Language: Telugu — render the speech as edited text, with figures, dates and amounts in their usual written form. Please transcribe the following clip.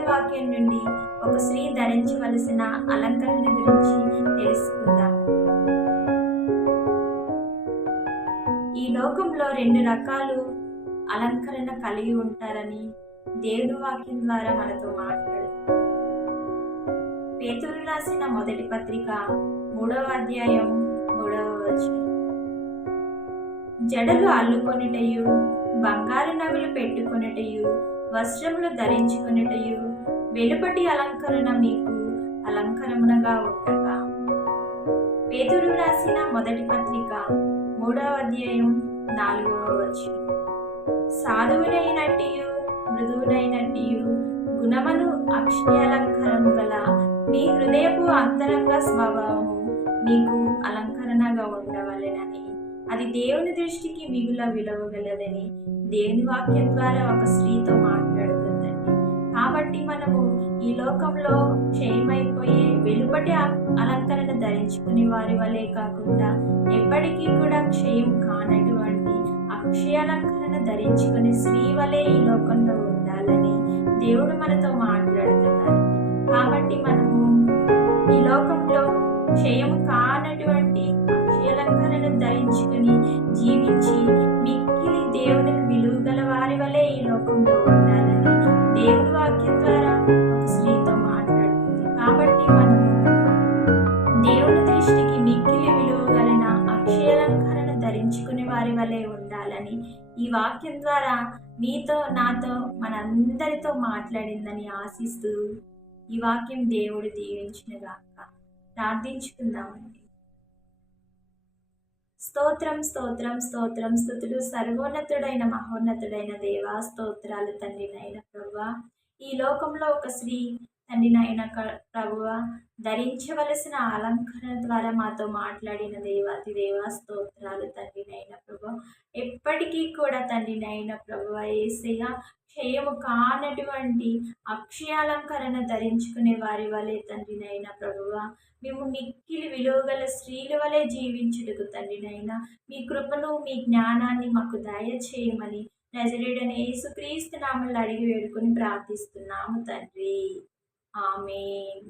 దేవుని వాక్యం నుండి ఒక స్త్రీ ధరించవలసిన అలంకరణ గురించి తెలుసుకుందాం. ఈ లోకంలో 2 రకాలు అలంకరణ కలిగి ఉంటారని దేవుని వాక్యం ద్వారా మనతో మాట్లాడుతుంది. పేతురు రాసిన మొదటి పత్రిక 3వ అధ్యాయం 3వ వచనం. జడలు అల్లుకొనుటయు, బంగారు నగలు పెట్టుకొనుటయు, వస్త్రములు ధరించుకొనుటయు, వెలుపటి అలంకరణ మీకు అలంకరమునగా ఉండగా. పేతురు రాసిన మొదటి పత్రిక 3వ అధ్యాయం 4వ వచనం. సాధువునైనట్టియు మృదువునైనట్టియు గుణమను అక్షయాలంకరము గల మీ హృదయపు అంతరంగ స్వభావము మీకు అలంకరణగా ఉండవలెనని, అది దేవుని దృష్టికి మిగుల విలువగలదని దేవుని వాక్యం ద్వారా ఒక స్త్రీతో మాట్లాడుతుందండి. కాబట్టి మనము ఈ లోకంలో క్షయమైపోయే వెలుపటి అలంకరణ ధరించుకునే వారి వలె కాకుండా ఎప్పటికీ కూడా క్షయం కానటువంటి అక్షయాలంకరణ ధరించుకునే స్త్రీ వలె ఈ లోకంలో ఉండాలని దేవుడు మనతో మాట్లాడుతున్నారు. కాబట్టి మనము ఈ లోకంలో క్షయం కానటువంటి అక్షయాలంకరణ ధరించుకుని జీవించి మిక్కిలి దేవునికి విలువ గల వారి వలె ఈ లోకంలో ఉండాలని దేవుడి వాక్యం ద్వారా ఒక స్త్రీతో మాట్లాడుతుంది. కాబట్టి మనము దేవుని దృష్టికి మిక్కిలి విలువ కలిగిన అక్షయాలంకరణ ధరించుకునే వారి వలె ఉండాలని ఈ వాక్యం ద్వారా మీతో నాతో మనందరితో మాట్లాడిందని ఆశిస్తూ ఈ వాక్యం దేవుడు దీవించునుగాక. ప్రార్థించుకుందామండి. స్తోత్రం స్తోత్రం స్తోత్రం స్తుతులు సర్వోన్నతుడైన మహోన్నతుడైన దేవా, స్తోత్రాలు తండ్రి నైన ప్రభువా. ఈ లోకంలో ఒక స్త్రీ తండ్రి నైన ప్రభువా ధరించవలసిన అలంకరణ ద్వారా మాతో మాట్లాడిన దేవాతి దేవా, స్తోత్రాలు తండ్రి నైన ప్రభువా. ఎప్పటికీ కూడా తండ్రి నైన ప్రభువా యేసయ్య క్షయము కానటువంటి అక్షయాలంకరణ ధరించుకునే వారి వలె తండ్రి నైన ప్రభువా మేము మిక్కిలి విలువగల స్త్రీల వలె జీవించుటకు తండ్రి నైనా మీ కృపను మీ జ్ఞానాన్ని మాకు దయచేయమని నజరేయుడైన యేసుక్రీస్తు నామములో అడిగి వేడుకొని ప్రార్థిస్తున్నాము తండ్రి. ఆమేన్.